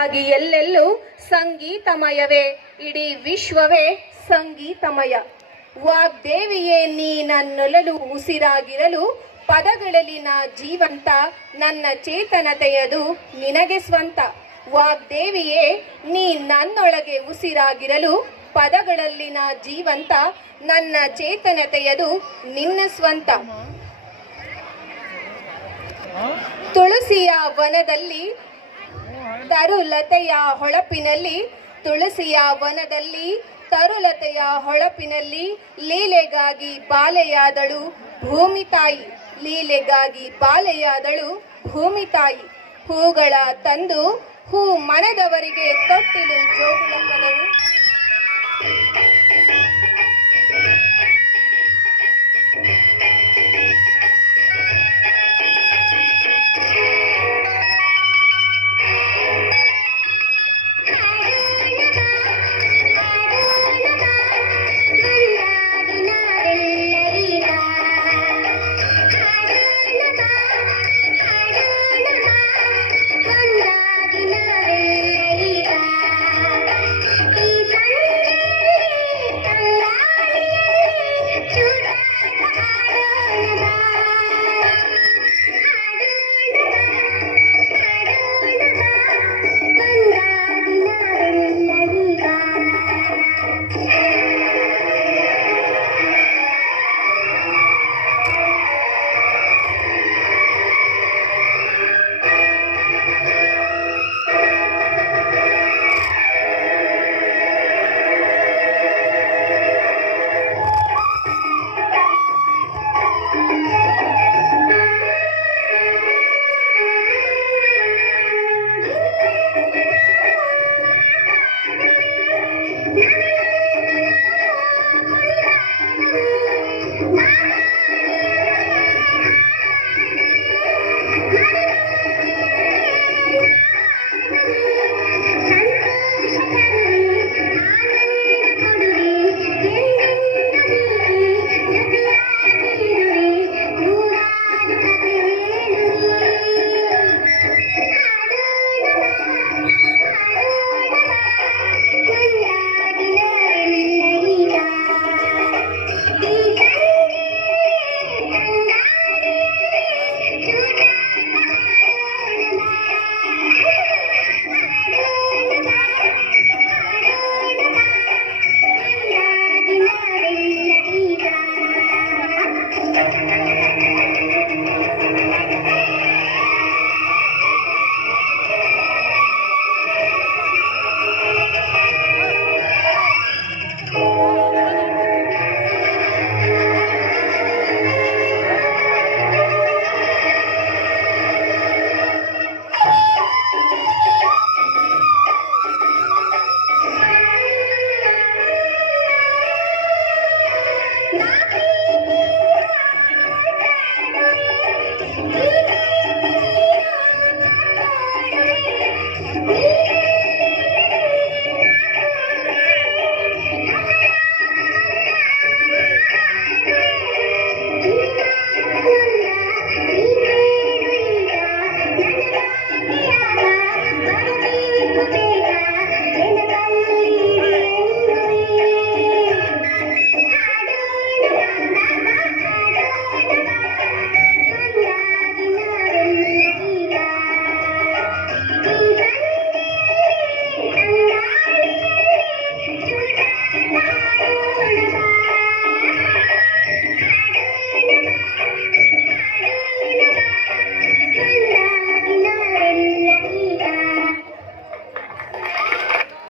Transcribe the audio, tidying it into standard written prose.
ಹೀಗಾಗಿ ಎಲ್ಲೆಲ್ಲೂ ಸಂಗೀತಮಯವೇ, ಇಡೀ ವಿಶ್ವವೇ ಸಂಗೀತಮಯ. ವಾಗ್ದೇವಿಯೇ ನೀ ನನ್ನೊಲಲು ಉಸಿರಾಗಿರಲು, ಪದಗಳಲ್ಲಿ ನಾ ಜೀವಂತ, ನನ್ನ ಚೇತನತೆಯದು ನಿನಗೆ ಸ್ವಂತ. ವಾಗ್ದೇವಿಯೇ ನೀ ನನ್ನೊಳಗೆ ಉಸಿರಾಗಿರಲು, ಪದಗಳಲ್ಲಿ ನಾ ಜೀವಂತ, ನನ್ನ ಚೇತನತೆಯದು ನಿನ್ನ ಸ್ವಂತ. ತುಳಸಿಯ ವನದಲ್ಲಿ ತರುಲತೆಯ ಹೊಳಪಿನಲ್ಲಿ, ತುಳಸಿಯ ವನದಲ್ಲಿ ತರುಲತೆಯ ಹೊಳಪಿನಲ್ಲಿ, ಲೀಲೆಗಾಗಿ ಬಾಲೆಯಾದಳು ಭೂಮಿ ತಾಯಿ, ಲೀಲೆಗಾಗಿ ಬಾಲೆಯಾದಳು ಭೂಮಿ ತಾಯಿ. ಹೂಗಳ ತಂದು ಹೂ ಮನದವರಿಗೆ ತೊಟ್ಟಿಲು ಜೋಗುಳ ಪದವು